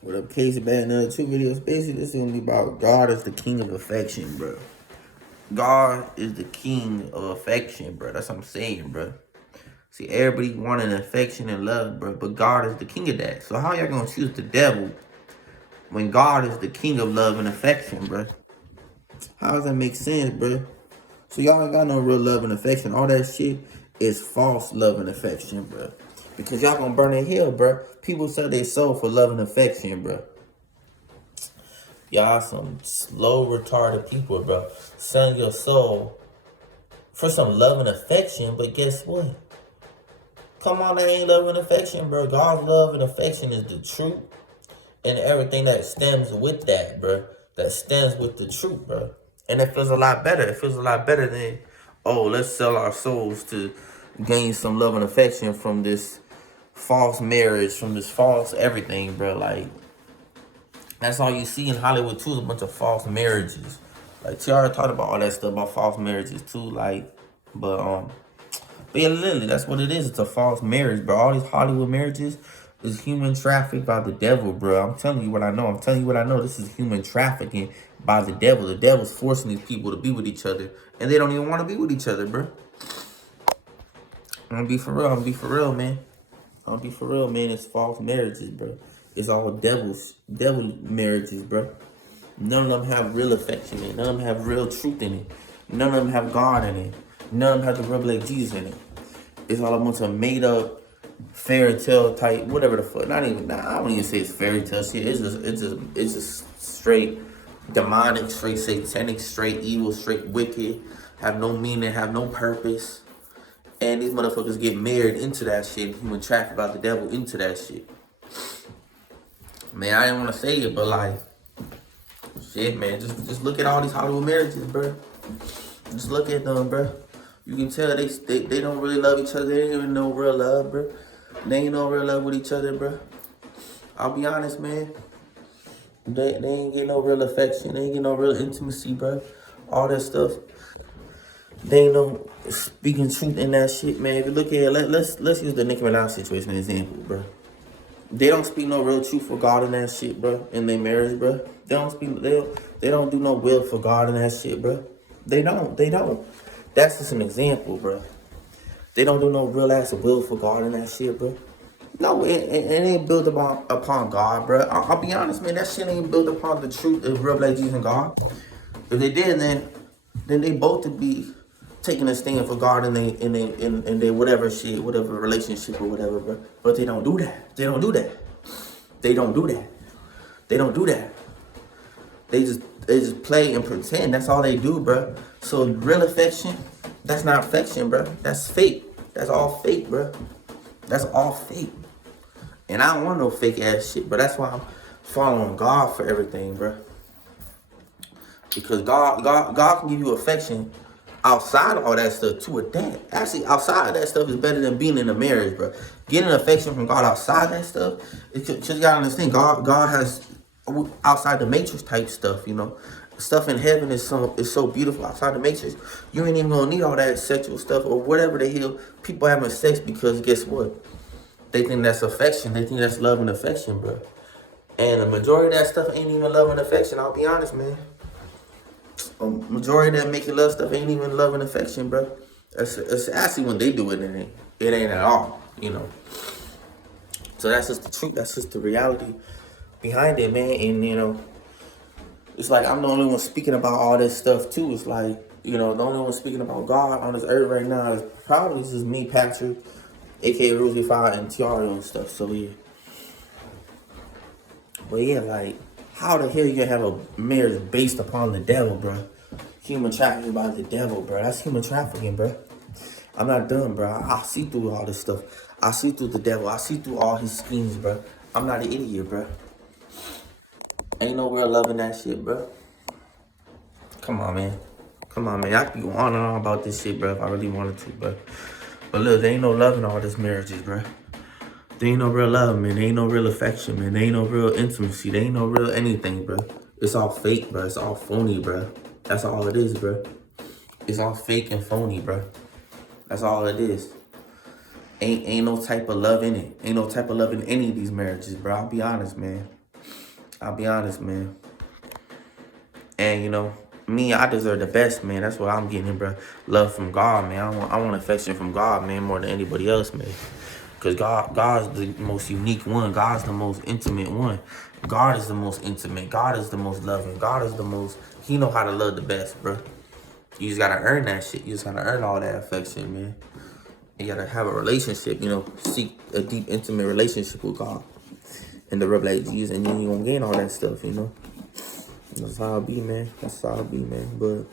What up, Casey? Back another 2 videos. Basically, this is gonna be about God is the king of affection, bro. God is the king of affection, bro. That's what I'm saying, bro. See, everybody wanting affection and love, bro, but God is the king of that. So how y'all gonna choose the devil when God is the king of love and affection, bro? How does that make sense, bro? So y'all ain't got no real love and affection. All that shit is false love and affection, bro. Because y'all gonna burn in hell, bro. People sell their soul for love and affection, bro. Y'all some slow, retarded people, bro. Selling your soul for some love and affection, but guess what? Come on, that ain't love and affection, bro. God's love and affection is the truth and everything that stems with that, bro. That stems with the truth, bro. And it feels a lot better. It feels a lot better than, oh, let's sell our souls to gain some love and affection from this false marriage, from this false everything, bro. Like, that's all you see in Hollywood too, is a bunch of false marriages. Like Tiara talked about all that stuff about false marriages too, like, but yeah, literally, that's what it is. It's a false marriage, bro. All these Hollywood marriages is human trafficked by the devil, bro. I'm telling you what I know. I'm telling you what I know. This is human trafficking by the devil. The devil's forcing these people to be with each other, and they don't even want to be with each other, bro. I'm gonna be for real. I'm gonna be for real, man. I'm gonna be for real, man. It's false marriages, bro. It's all devil marriages, bro. None of them have real affection in it. None of them have real truth in it. None of them have God in it. None of them have the real Jesus in it. It's all a bunch of made up fairy tale type, whatever the fuck. Not even. Nah, I don't even say it's fairy tale shit. It's just straight demonic, straight satanic, straight evil, straight wicked. Have no meaning, have no purpose. And these motherfuckers get married into that shit. Human trafficked by the devil into that shit. Man, I didn't want to say it, but like, shit, man. Just look at all these Hollywood marriages, bro. Just look at them, bro. You can tell they don't really love each other. They ain't even no real love, bro. They ain't no real love with each other, bro. I'll be honest, man. They ain't get no real affection. They ain't get no real intimacy, bro. All that stuff. They ain't no speaking truth in that shit, man. If you look at it, let's use the Nicki Minaj situation as an example, bro. They don't speak no real truth for God in that shit, bro. In their marriage, bro. They don't do no will for God in that shit, bro. They don't. They don't. That's just an example, bro. They don't do no real ass will for God in that shit, bro. No, it ain't built upon God, bro. I'll be honest, man. That shit ain't built upon the truth of real black Jesus and God. If they did, then they both would be taking a stand for God in they whatever shit, whatever relationship or whatever, bro. But they don't do that. They don't do that. They don't do that. They don't do that. They just play and pretend. That's all they do, bro. So real affection, that's not affection, bro. That's fake. That's all fake, bro. That's all fake. And I don't want no fake ass shit, but that's why I'm following God for everything, bro. Because God can give you affection outside of all that stuff to a dad. Actually, outside of that stuff is better than being in a marriage, bro. Getting affection from God outside that stuff, it's just you gotta understand, God has outside the matrix type stuff, you know. Stuff in heaven is so beautiful outside the matrix. You ain't even gonna need all that sexual stuff or whatever the hell people having sex because guess what? They think that's affection. They think that's love and affection, bro. And the majority of that stuff ain't even love and affection. I'll be honest, man. Majority of that making love stuff ain't even love and affection, bro. It's actually when they do it, it ain't at all, you know. So that's just the truth. That's just the reality behind it, man. And you know, it's like I'm the only one speaking about all this stuff too. It's like, you know, the only one speaking about God on this earth right now is probably just me, Patrick, aka Rosie Fire, and Tiara and stuff. So yeah. But yeah, like, how the hell you gonna have a marriage based upon the devil, bro? Human trafficking by the devil, bro. That's human trafficking, bro. I'm not dumb, bro. I see through all this stuff. I see through the devil. I see through all his schemes, bro. I'm not an idiot, bro. Ain't no real love in that shit, bro. Come on, man. Come on, man. I could go on and on about this shit, bro, if I really wanted to, bro. But look, there ain't no love in all this marriages, bro. There ain't no real love, man. There ain't no real affection, man. There ain't no real intimacy. There ain't no real anything, bro. It's all fake, bro. It's all phony, bro. That's all it is, bro. It's all fake and phony, bro. That's all it is. Ain't no type of love in it. Ain't no type of love in any of these marriages, bro. I'll be honest, man. I'll be honest, man. And you know, me, I deserve the best, man. That's what I'm getting, bro. Love from God, man. I want affection from God, man, more than anybody else, man. Cause God's the most unique one. God's the most intimate one. God is the most intimate. God is the most loving. God is the most. He know how to love the best, bro. You just gotta earn that shit. You just gotta earn all that affection, man. You gotta have a relationship, you know, seek a deep, intimate relationship with God and the revelation of Jesus, and then you gonna gain all that stuff, you know. That's how it be, man. That's how it be, man. But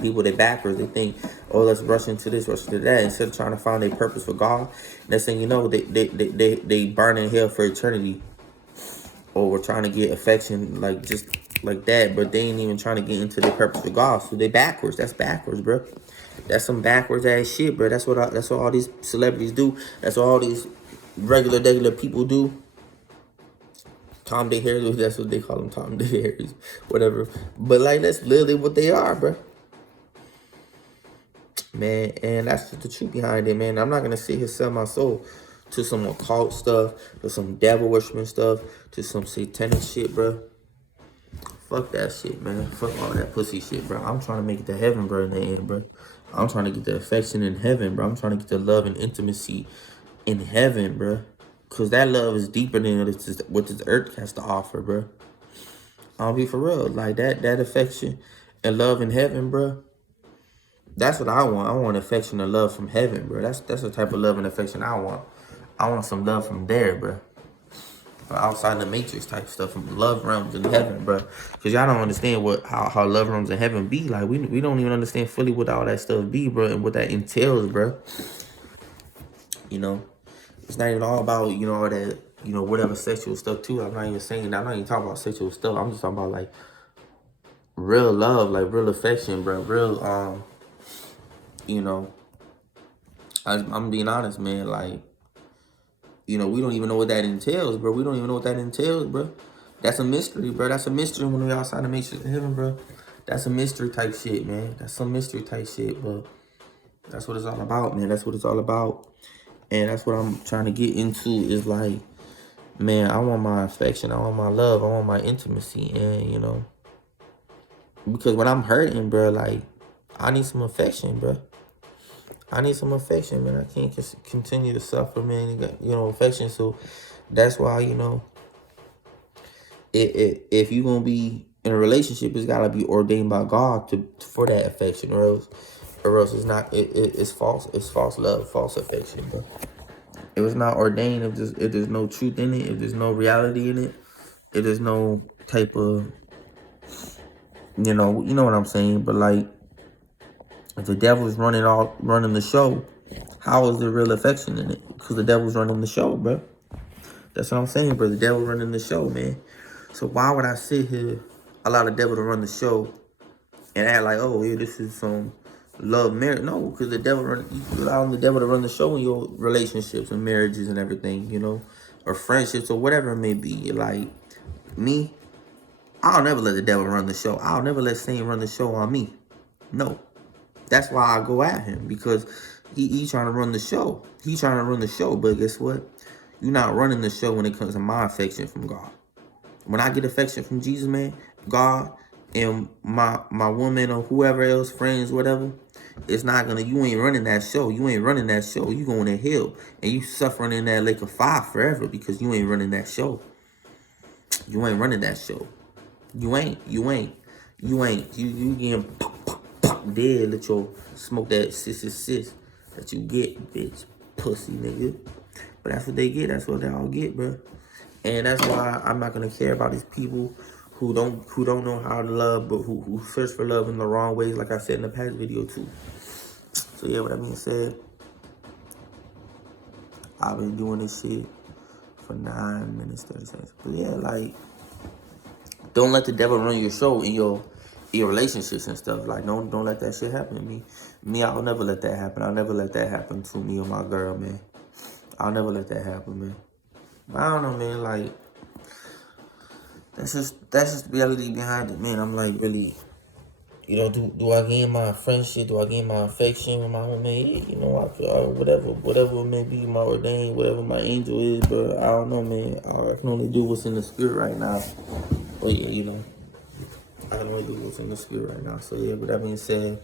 people, they backwards. They think, oh, let's rush into this, rush into that, instead of trying to find a purpose for God. Next thing you know, they burn in hell for eternity, or we're trying to get affection like just like that, but they ain't even trying to get into their purpose for God. So they backwards. That's backwards, bro. That's some backwards ass shit, bro. That's what all these celebrities do. That's what all these regular people do. Tom Dick Harris, that's what they call them, Tom Dick Harris, whatever. But like, that's literally what they are, bro. Man, and that's just the truth behind it, man. I'm not gonna sit here sell my soul to some occult stuff, to some devil worshiping stuff, to some satanic shit, bro. Fuck that shit, man. Fuck all that pussy shit, bro. I'm trying to make it to heaven, bro, in the end, bro. I'm trying to get the affection in heaven, bro. I'm trying to get the love and intimacy in heaven, bro. Because that love is deeper than what this earth has to offer, bro. I'll be for real. Like, that affection and love in heaven, bro. That's what I want. I want affection and love from heaven, bro. That's the type of love and affection I want. I want some love from there, bro. Outside the matrix type stuff, from love realms in heaven, bro. Because y'all don't understand how love realms in heaven be. Like, we don't even understand fully what all that stuff be, bro, and what that entails, bro. You know, it's not even all about, you know, all that, you know, whatever sexual stuff too. I'm not even saying that. I'm not even talking about sexual stuff. I'm just talking about like real love, like real affection, bro. Real, you know, I'm being honest, man. Like, you know, we don't even know what that entails, bro. We don't even know what that entails, bro. That's a mystery, bro. That's a mystery when we outside the matrix of heaven, bro. That's a mystery type shit, man. That's some mystery type shit, but that's what it's all about, man. That's what it's all about. And that's what I'm trying to get into is like, man, I want my affection. I want my love. I want my intimacy. And, you know, because when I'm hurting, bro, like, I need some affection, bro. I need some affection, man. I can't continue to suffer, man. You know, affection. So that's why, you know, if you're going to be in a relationship, it's got to be ordained by God for that affection, or else it's not, it's false. It's false love, false affection, bro. If it's not ordained, if there's no truth in it, if there's no reality in it, if there's no type of, you know what I'm saying. But like, if the devil's running the show, how is there real affection in it? Because the devil's running the show, bro. That's what I'm saying, bro. The devil running the show, man. So why would I sit here, allow the devil to run the show, and act like, oh, yeah, this is some love, marriage? No, because you allowing the devil to run the show in your relationships and marriages and everything, you know, or friendships or whatever it may be. Like, me, I'll never let the devil run the show. I'll never let Satan run the show on me. No. That's why I go at him, because he trying to run the show. He trying to run the show, but guess what? You're not running the show when it comes to my affection from God. When I get affection from Jesus, man, God, and my woman or whoever else, friends, whatever, it's not gonna, you ain't running that show. You ain't running that show. You going to hell. And you suffering in that lake of fire forever because you ain't running that show. You ain't running that show. You ain't. You getting dead, let your smoke that sis that you get, bitch, pussy nigga. But that's what they get. That's what they all get, bro. And that's why I'm not gonna care about these people who don't know how to love, but who search for love in the wrong ways, like I said in the past video too. So yeah, with that being said, I've been doing this shit for 9 minutes 30 seconds. But yeah, like, don't let the devil run your show in your relationships and stuff. Like, don't let that shit happen to me. I'll never let that happen. I'll never let that happen to me or my girl, man. I'll never let that happen, man. But I don't know, man. Like, that's just the reality behind it, man. I'm like, really, You know, do I gain my friendship? Do I gain my affection with my homie? Yeah, you know, I feel whatever it may be, my ordained, whatever my angel is, but I don't know, man. I can only do what's in the spirit right now. But yeah, you know, I can only do what's in the spirit right now. So yeah, with that being said,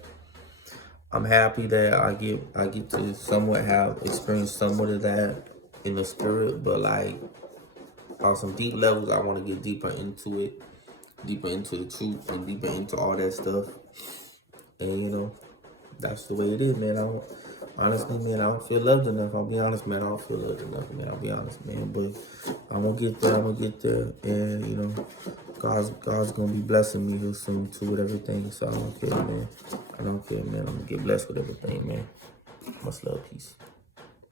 I'm happy that I get to somewhat have experienced somewhat of that in the spirit, but like on some deep levels, I want to get deeper into it, deeper into the truth, and deeper into all that stuff. And you know, that's the way it is, man. Honestly, man, I don't feel loved enough. I'll be honest, man. I don't feel loved enough, man. I'll be honest, man. But I'm gonna get there. I'm gonna get there, and you know, God's gonna be blessing me real soon too with everything. So I don't care, man. I don't care, man. I'm gonna get blessed with everything, man. Much love, peace.